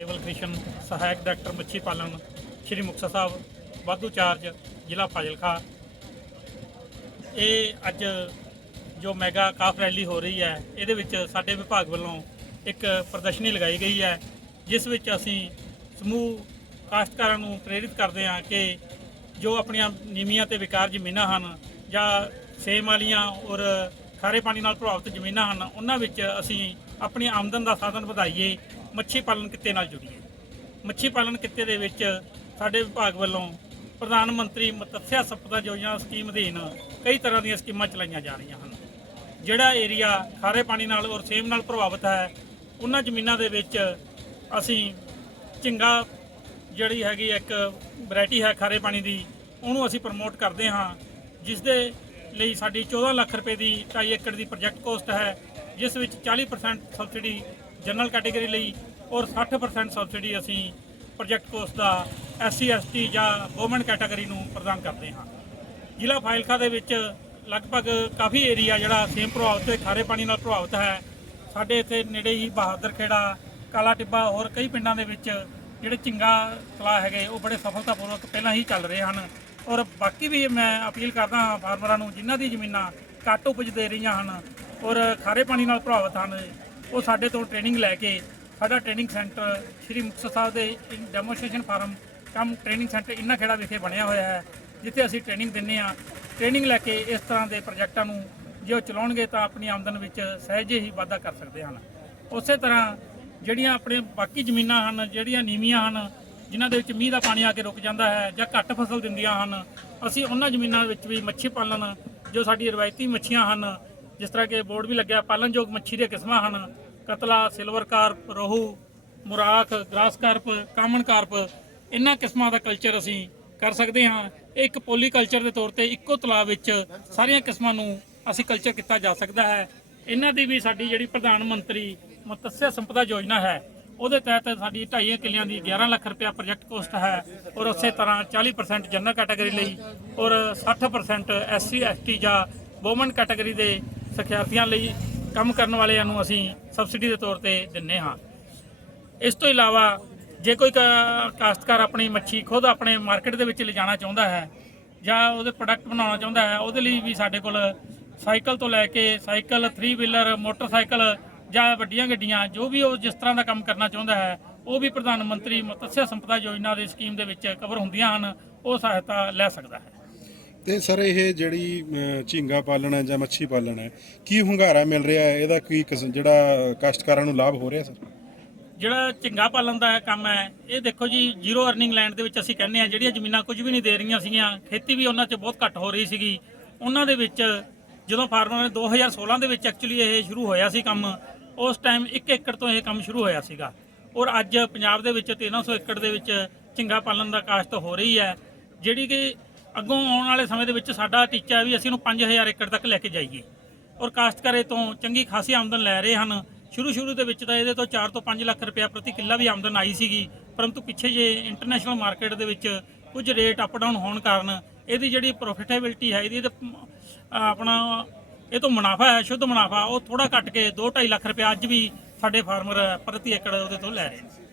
ਕੇਵਲ ਕ੍ਰਿਸ਼ਨ ਸਹਾਇਕ ਡਾਕਟਰ ਮੱਛੀ ਪਾਲਣ, ਸ਼੍ਰੀ ਮੁਕਤਸਰ ਸਾਹਿਬ, ਵਾਧੂ ਚਾਰਜ, ਜ਼ਿਲ੍ਹਾ ਫਾਜ਼ਿਲਕਾ। ਇਹ ਅੱਜ ਜੋ ਮੈਗਾ ਕਾਫ ਰੈਲੀ ਹੋ ਰਹੀ ਹੈ, ਇਹਦੇ ਵਿੱਚ ਸਾਡੇ ਵਿਭਾਗ ਵੱਲੋਂ ਇੱਕ ਪ੍ਰਦਰਸ਼ਨੀ ਲਗਾਈ ਗਈ ਹੈ, ਜਿਸ ਵਿੱਚ ਅਸੀਂ ਸਮੂਹ ਕਾਸ਼ਤਕਾਰਾਂ ਨੂੰ ਪ੍ਰੇਰਿਤ ਕਰਦੇ ਹਾਂ ਕਿ ਜੋ ਆਪਣੀਆਂ ਨੀਵੀਆਂ ਤੇ ਵਿਕਾਰ ਜ਼ਮੀਨਾਂ ਹਨ ਜਾਂ ਸੇਮ ਵਾਲੀਆਂ ਔਰ ਖਾਰੇ ਪਾਣੀ ਨਾਲ ਪ੍ਰਭਾਵਿਤ ਜ਼ਮੀਨਾਂ ਹਨ, ਉਹਨਾਂ ਵਿੱਚ ਅਸੀਂ ਆਪਣੀ ਆਮਦਨ ਦਾ ਸਾਧਨ ਵਧਾਈਏ ਮੱਛੀ ਪਾਲਣ ਕਿੱਤੇ ਨਾਲ ਜੁੜੀ ਹੈ। ਮੱਛੀ ਪਾਲਣ ਕਿੱਤੇ ਦੇ ਵਿੱਚ ਸਾਡੇ ਵਿਭਾਗ ਵੱਲੋਂ ਪ੍ਰਧਾਨ ਮੰਤਰੀ ਮਤਸਿਆ ਸੰਪਦਾ ਯੋਜਨਾ ਸਕੀਮ ਅਧੀਨ ਕਈ ਤਰ੍ਹਾਂ ਦੀਆਂ ਸਕੀਮਾਂ ਚਲਾਈਆਂ ਜਾ ਰਹੀਆਂ ਹਨ। ਜਿਹੜਾ ਏਰੀਆ ਖਾਰੇ ਪਾਣੀ ਨਾਲ ਔਰ ਸੇਮ ਨਾਲ ਪ੍ਰਭਾਵਿਤ ਹੈ, ਉਹਨਾਂ ਜ਼ਮੀਨਾਂ ਦੇ ਵਿੱਚ ਅਸੀਂ ਝਿੰਗਾ ਜਿਹੜੀ ਹੈਗੀ ਇੱਕ ਵੈਰਾਈਟੀ ਹੈ ਖਾਰੇ ਪਾਣੀ ਦੀ, ਉਹਨੂੰ ਅਸੀਂ ਪ੍ਰਮੋਟ ਕਰਦੇ ਹਾਂ ਜਿਸ ਦੇ ਲਈ ਸਾਡੀ 14 ਲੱਖ ਰੁਪਏ ਦੀ 2.5 ਏਕੜ ਦੀ ਪ੍ਰੋਜੈਕਟ ਕੋਸਟ ਹੈ, ਜਿਸ ਵਿੱਚ 40% ਸਬਸਿਡੀ ਜਨਰਲ ਕੈਟਾਗਰੀ ਲਈ ਔਰ 60% ਸਬਸਿਡੀ ਅਸੀਂ ਪ੍ਰੋਜੈਕਟ ਕੋਸਟ ਦਾ ਐਸਸੀ ਐਸਟੀ ਜਾਂ ਵੂਮਨ ਕੈਟਾਗਰੀ ਨੂੰ ਪ੍ਰਦਾਨ ਕਰਦੇ ਹਾਂ। ਜ਼ਿਲ੍ਹਾ ਫਾਜ਼ਿਲਕਾ ਦੇ ਵਿੱਚ ਲਗਭਗ ਕਾਫੀ ਏਰੀਆ ਜਿਹੜਾ ਸੇਮ ਪ੍ਰਭਾਵਿਤ ਤੇ ਖਾਰੇ ਪਾਣੀ ਨਾਲ ਪ੍ਰਭਾਵਿਤ ਹੈ। ਸਾਡੇ ਇੱਥੇ ਨੇੜੇ ਹੀ ਬਹਾਦਰ ਖੇੜਾ, ਕਾਲਾ ਟਿੱਬਾ ਹੋਰ ਕਈ ਪਿੰਡਾਂ ਦੇ ਵਿੱਚ ਜਿਹੜੇ ਝਿੰਗਾ ਤਲਾਅ ਹੈਗੇ, ਉਹ ਬੜੇ ਸਫਲਤਾਪੂਰਵਕ ਪਹਿਲਾਂ ਹੀ ਚੱਲ ਰਹੇ ਹਨ। ਔਰ ਬਾਕੀ ਵੀ ਮੈਂ ਅਪੀਲ ਕਰਦਾ ਹਾਂ ਫਾਰਮਰਾਂ ਨੂੰ, ਜਿਨ੍ਹਾਂ ਦੀ ਜ਼ਮੀਨਾਂ ਘੱਟ ਉਪਜ ਦੇ ਰਹੀਆਂ ਹਨ ਔਰ ਖਾਰੇ ਪਾਣੀ ਨਾਲ ਪ੍ਰਭਾਵਿਤ ਹਨ ਉਹ ਸਾਡੇ ਤੋਂ ਟ੍ਰੇਨਿੰਗ ਲੈ ਕੇ ਸਾਡਾ ਟ੍ਰੇਨਿੰਗ ਸੈਂਟਰ ਸ਼੍ਰੀ ਮੁਕਤਸਰ ਸਾਹਿਬ ਦੇ demonstration farm cum training centre Inna Khera ਵਿਖੇ ਬਣਿਆ ਹੋਇਆ ਹੈ, ਜਿੱਥੇ ਅਸੀਂ ਟ੍ਰੇਨਿੰਗ ਦਿੰਨੇ ਆ ਟ੍ਰੇਨਿੰਗ ਲੈ ਕੇ ਇਸ ਤਰ੍ਹਾਂ ਦੇ ਪ੍ਰੋਜੈਕਟਾਂ ਨੂੰ ਜੇ ਉਹ ਚਲਾਉਣਗੇ ਤਾਂ ਆਪਣੀ ਆਮਦਨ ਵਿੱਚ ਸਹਿਜੇ ਹੀ ਵਾਧਾ ਕਰ ਸਕਦੇ ਹਨ। ਉਸੇ ਤਰ੍ਹਾਂ ਜਿਹੜੀਆਂ ਆਪਣੇ ਬਾਕੀ ਜ਼ਮੀਨਾਂ ਹਨ, ਜਿਹੜੀਆਂ ਨੀਵੀਆਂ ਹਨ, ਜਿਨ੍ਹਾਂ ਦੇ ਵਿੱਚ ਮੀਂਹ ਦਾ ਪਾਣੀ ਆ ਕੇ ਰੁਕ ਜਾਂਦਾ ਹੈ ਜਾਂ ਘੱਟ ਫਸਲ ਦਿੰਦੀਆਂ ਹਨ, ਅਸੀਂ ਉਹਨਾਂ ਜ਼ਮੀਨਾਂ ਵਿੱਚ ਵੀ ਮੱਛੀ ਪਾਲਣ ਜੋ ਸਾਡੀ ਰਵਾਇਤੀ ਮੱਛੀਆਂ ਹਨ ਜਿਸ ਤਰ੍ਹਾਂ ਕਿ ਬੋਰਡ ਵੀ ਲੱਗਿਆ ਪਾਲਣਯੋਗ ਮੱਛੀ ਦੀਆਂ ਕਿਸਮਾਂ ਹਨ। ਕਤਲਾ, ਸਿਲਵਰ ਕਾਰਪ, ਰੋਹੂ, ਮੁਰਾਖ, ਗ੍ਰਾਸ ਕਾਰਪ, ਕਾਮਨ ਕਾਰਪ, ਇਹਨਾਂ ਕਿਸਮਾਂ ਦਾ ਕਲਚਰ ਅਸੀਂ ਕਰ ਸਕਦੇ ਹਾਂ। ਇਹ ਇੱਕ ਪੋਲੀ ਕਲਚਰ ਦੇ ਤੌਰ ਤੇ ਇੱਕੋ ਤਲਾਬ ਵਿੱਚ ਸਾਰੀਆਂ ਕਿਸਮਾਂ ਨੂੰ ਅਸੀਂ ਕਲਚਰ ਕੀਤਾ ਜਾ ਸਕਦਾ ਹੈ। ਇਹਨਾਂ ਦੀ ਵੀ ਸਾਡੀ ਜਿਹੜੀ ਪ੍ਰਧਾਨ ਮੰਤਰੀ ਮਤਸਯ ਸੰਪਦਾ ਯੋਜਨਾ ਹੈ, ਉਹਦੇ ਤਹਿਤ ਸਾਡੀ 2.5 ਕਿੱਲਿਆਂ ਦੀ 11 ਲੱਖ ਰੁਪਇਆ ਪ੍ਰੋਜੈਕਟ ਕੋਸਟ ਹੈ ਔਰ ਉਸੇ ਤਰ੍ਹਾਂ 40% ਜਨਰਲ ਕੈਟਾਗਰੀ ਲਈ ਔਰ 60% ਐਸਸੀ ਐਸਟੀ ਜਾਂ ਵੂਮਨ ਕੈਟਾਗਰੀ ਦੇ ਸਿੱਖਿਆਰਥੀਆਂ ਲਈ ਕੰਮ ਕਰਨ ਵਾਲਿਆਂ ਨੂੰ ਅਸੀਂ ਸਬਸਿਡੀ ਦੇ ਤੌਰ ਤੇ ਦਿੰਨੇ ਹਾਂ। ਇਸ ਤੋਂ ਇਲਾਵਾ ਜੇ ਕੋਈ ਕਾ- ਕਾਸ਼ਤਕਾਰ ਆਪਣੀ ਮੱਛੀ ਖੁਦ ਆਪਣੇ ਮਾਰਕੀਟ ਦੇ ਵਿੱਚ ਲਿਜਾਣਾ ਚਾਹੁੰਦਾ ਹੈ ਜਾਂ ਉਹਦੇ ਪ੍ਰੋਡਕਟ ਬਣਾਉਣਾ ਚਾਹੁੰਦਾ ਹੈ, ਉਹਦੇ ਲਈ ਵੀ ਸਾਡੇ ਕੋਲ ਸਾਈਕਲ ਤੋਂ ਲੈ ਕੇ ਸਾਈਕਲ 3 ਵੀਲਰ ਮੋਟਰਸਾਈਕਲ ਜਾਂ ਵੱਡੀਆਂ ਗੱਡੀਆਂ, ਜੋ ਵੀ ਉਹ ਜਿਸ ਤਰ੍ਹਾਂ ਦਾ ਕੰਮ ਕਰਨਾ ਚਾਹੁੰਦਾ ਹੈ, ਉਹ ਵੀ ਪ੍ਰਧਾਨ ਮੰਤਰੀ ਮਤਸਿਆ ਸੰਪਦਾ ਯੋਜਨਾ ਦੇ ਸਕੀਮ ਦੇ ਵਿੱਚ ਕਵਰ ਹੁੰਦੀਆਂ ਹਨ, ਉਹ ਸਹਾਇਤਾ ਲੈ ਸਕਦਾ ਹੈ। ਤੇ ਸਰ ਇਹ ਜਿਹੜੀ ਅਮ, ਝੀਂਗਾ ਪਾਲਣ ਹੈ ਜਾਂ ਮੱਛੀ ਪਾਲਣ ਹੈ ਕੀ ਹੁੰਗਾਰਾ ਮਿਲ ਰਿਹਾ ਹੈ? ਇਹਦਾ ਕੀ ਕਿਸ ਜਿਹੜਾ ਕਾਸ਼ਤਕਾਰਾਂ ਨੂੰ ਲਾਭ ਹੋ ਰਿਹਾ ਸਰ? ਜਿਹੜਾ ਝਿੰਗਾ ਪਾਲਣ ਦਾ ਕੰਮ ਹੈ ਇਹ ਦੇਖੋ ਜੀ ਜ਼ੀਰੋ ਅਰਨਿੰਗ ਲੈਂਡ ਦੇ ਵਿੱਚ ਅਸੀਂ ਕਹਿੰਦੇ ਆ ਜਿਹੜੀਆਂ ਜ਼ਮੀਨਾਂ ਕੁਝ ਵੀ ਨਹੀਂ ਦੇ ਰਹੀਆਂ ਸੀਗੀਆਂ ਖੇਤੀ ਵੀ ਉਹਨਾਂ 'ਚ ਬਹੁਤ ਘੱਟ ਹੋ ਰਹੀ ਸੀਗੀ। ਉਹਨਾਂ ਦੇ ਵਿੱਚ ਜਦੋਂ ਫਾਰਮਰ ਨੇ 2016 ਦੇ ਵਿੱਚ ਐਕਚੁਅਲੀ ਇਹ ਸ਼ੁਰੂ ਹੋਇਆ ਸੀ ਕੰਮ ਉਸ ਟਾਈਮ 1 ਏਕੜ ਤੋਂ ਇਹ ਕੰਮ ਸ਼ੁਰੂ ਹੋਇਆ ਸੀਗਾ। ਔਰ ਅੱਜ ਪੰਜਾਬ ਦੇ ਵਿੱਚ 1300 ਏਕੜ ਦੇ ਵਿੱਚ ਝਿੰਗਾ ਪਾਲਣ ਦਾ ਕਾਸ਼ਤ ਹੋ ਰਹੀ ਹੈ ਜਿਹੜੀ ਕਿ ਅੱਗੋਂ ਆਉਣ ਵਾਲੇ ਸਮੇਂ ਦੇ ਵਿੱਚ ਸਾਡਾ ਟੀਚਾ ਹੈ ਵੀ ਅਸੀਂ ਇਹਨੂੰ 5000 ਏਕੜ ਤੱਕ ਲੈ ਕੇ ਜਾਈਏ। ਔਰ ਕਾਸ਼ਤਕਾਰੇ ਤੋਂ ਚੰਗੀ ਖਾਸੀ ਆਮਦਨ ਲੈ ਰਹੇ ਹਨ। ਸ਼ੁਰੂ ਸ਼ੁਰੂ ਦੇ ਵਿੱਚ ਤਾਂ ਇਹਦੇ ਤੋਂ 4 ਤੋਂ 5 ਲੱਖ ਰੁਪਇਆ ਪ੍ਰਤੀ ਕਿੱਲਾ ਵੀ ਆਮਦਨ ਆਈ ਸੀਗੀ। ਪਰੰਤੂ ਪਿੱਛੇ ਜੇ ਇੰਟਰਨੈਸ਼ਨਲ ਮਾਰਕੀਟ ਦੇ ਵਿੱਚ ਕੁਝ ਰੇਟ ਅਪ ਡਾਊਨ ਹੋਣ ਕਾਰਨ ਇਹਦੀ ਜਿਹੜੀ ਪ੍ਰੋਫਿਟੇਬਿਲਟੀ ਹੈ, ਇਹਦੀ ਤੇ ਆਪਣਾ ਇਹ ਤੋਂ ਮੁਨਾਫਾ ਹੈ, ਸ਼ੁੱਧ ਮੁਨਾਫਾ, ਉਹ ਥੋੜਾ ਘਟ ਕੇ 2.5 ਲੱਖ ਰੁਪਇਆ ਅੱਜ ਵੀ ਸਾਡੇ ਫਾਰਮਰ ਪ੍ਰਤੀ ਏਕੜ ਉਹਦੇ ਤੋਂ ਲੈ ਰਹੇ ਨੇ।